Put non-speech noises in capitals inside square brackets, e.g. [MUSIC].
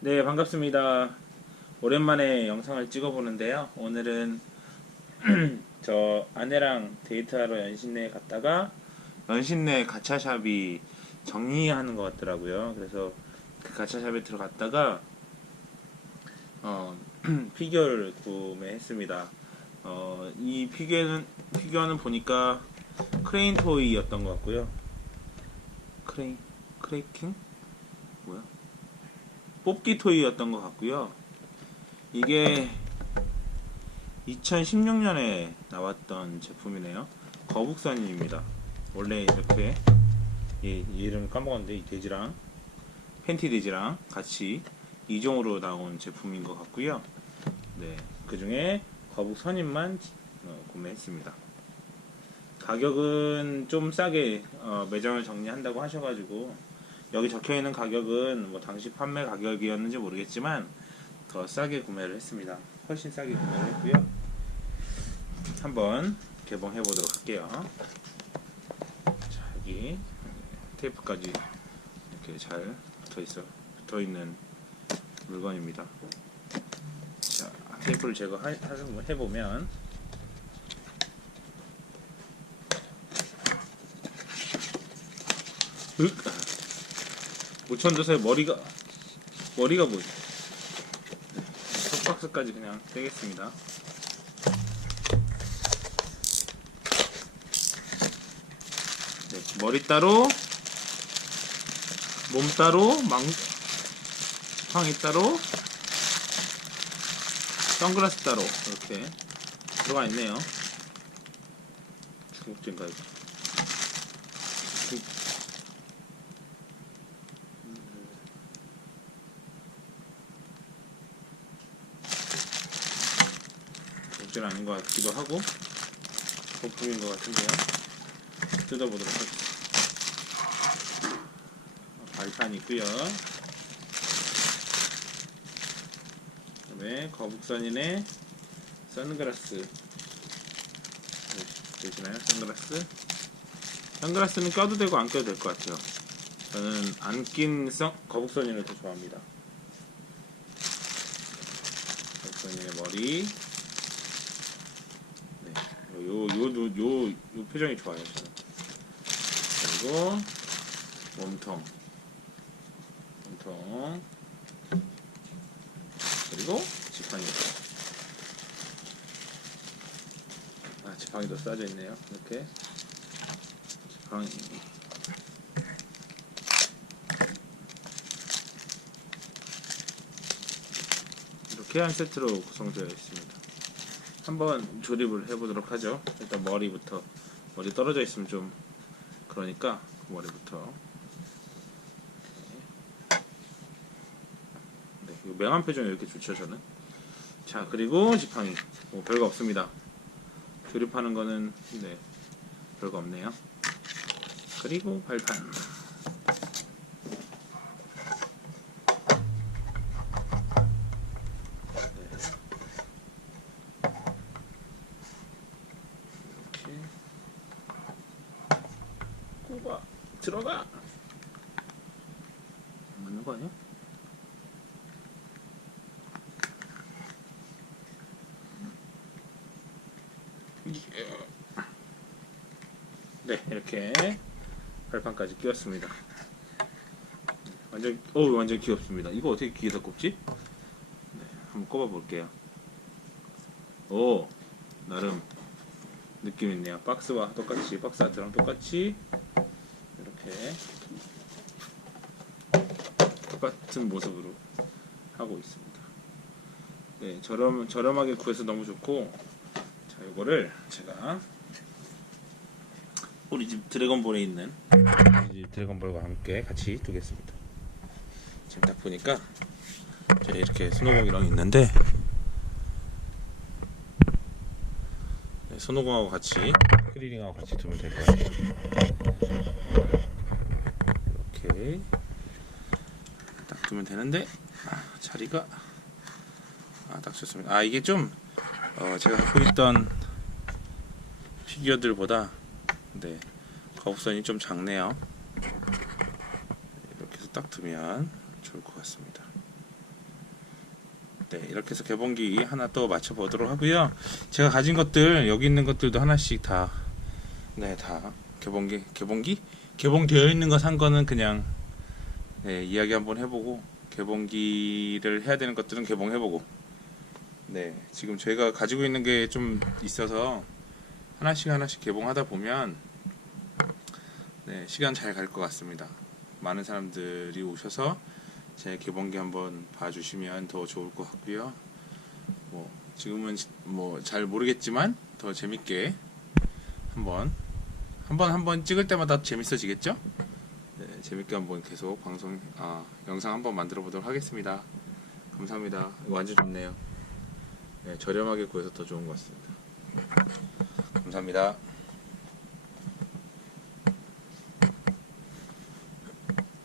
네, 반갑습니다. 오랜만에 영상을 찍어보는데요. 오늘은 [CLEARS THROAT] 저 아내랑 데이트하러 연신내에 갔다가 연신내 가차샵이 정리하는 것 같더라고요. 그래서 그 가차샵에 들어갔다가 어, [CLEARS THROAT] 피규어를 구매했습니다. 어, 이 피규어는 피규어는 보니까 크레인 토이였던 것 같고요. 크레인 크레이킹? 뽑기 토이였던 것 같고요. 이게 2016년에 나왔던 제품이네요. 거북선입니다. 원래 이렇게 이, 이 이름 까먹었는데 이 돼지랑 팬티 돼지랑 같이 이종으로 나온 제품인 것 같고요. 네, 그 중에 거북선임만 어, 구매했습니다. 가격은 좀 싸게 어, 매장을 정리한다고 하셔가지고 여기 적혀있는 가격은 뭐 당시 판매 가격이었는지 모르겠지만 더 싸게 구매를 했습니다. 훨씬 싸게 구매를 했고요. 한번 개봉해 보도록 할게요. 자, 여기 테이프까지 이렇게 잘 붙어 있어 붙어 있는 물건입니다. 자, 테이프를 제거해 보면 으 우천조세 머리가 머리가 뭐지 속박스까지 그냥 떼겠습니다. 네, 머리 따로 몸 따로 망 팡이 따로 선글라스 따로 이렇게 들어가 있네요. 중국제인가 이거 중- 목줄 아닌 것 같기도 하고 거품인 것 같은데요. 뜯어보도록 하겠습니다. 발판 있고요. 그다음에 거북선인의 선글라스. 네, 보시나요? 선글라스? 선글라스는 껴도 되고 안 껴도 될 것 같아요. 저는 안 낀 거북선인을 더 좋아합니다. 거북선인의 머리 네, 요, 요, 요, 표정이 좋아요, 저는. 그리고, 몸통. 몸통. 그리고, 지팡이. 아, 지팡이도 싸져 있네요. 이렇게. 지팡이. 이렇게 한 세트로 구성되어 있습니다. 한번 조립을 해보도록 하죠. 일단 머리부터 머리 떨어져 있으면 좀 그러니까 그 머리부터 네, 이 명암 표정이 이렇게 좋죠 저는. 자 그리고 지팡이 뭐 별거 없습니다. 조립하는 거는 네 별거 없네요. 그리고 발판. 들어가 안 맞는 거 아니야? 네 이렇게 발판까지 끼웠습니다 완전 어 완전 귀엽습니다 이거 어떻게 귀에다 꼽지? 네 한번 꼽아 볼게요 오 나름 느낌 있네요. 박스와 똑같이 박스 아트랑 똑같이 이렇게 똑같은 모습으로 하고 있습니다. 네, 저렴 저렴하게 구해서 너무 좋고 자 이거를 제가 우리 집 드래곤볼에 있는 우리 집 드래곤볼과 함께 같이 두겠습니다. 지금 딱 보니까 제가 이렇게 스노우볼이랑 있는데 네, 손오공하고 같이 크리링하고 같이 두면 될 것 같아요. 이렇게 딱 두면 되는데 아, 자리가 아, 딱 좋습니다. 아 이게 좀 어, 제가 갖고 있던 피규어들보다 네 거북선이 좀 작네요. 이렇게 해서 딱 두면 좋을 것 같습니다. 네, 이렇게 해서 개봉기 하나 또 맞춰 보도록 하고요. 제가 가진 것들 여기 있는 것들도 하나씩 다 네, 다 개봉기 개봉기 개봉되어 있는 거 산 거는 그냥 네, 이야기 한번 해보고 개봉기를 해야 되는 것들은 개봉해보고 네, 지금 저희가 가지고 있는 게 좀 있어서 하나씩 하나씩 개봉하다 보면 네, 시간 잘 갈 것 같습니다. 많은 사람들이 오셔서 제 개봉기 한번 봐주시면 더 좋을 것 같고요. 뭐 지금은 뭐 잘 모르겠지만 더 재밌게 한번 한번 한번 찍을 때마다 재밌어지겠죠? 네, 재밌게 한번 계속 방송 아 영상 한번 만들어 보도록 하겠습니다. 감사합니다. 완전 좋네요. 네, 저렴하게 구해서 더 좋은 것 같습니다. 감사합니다.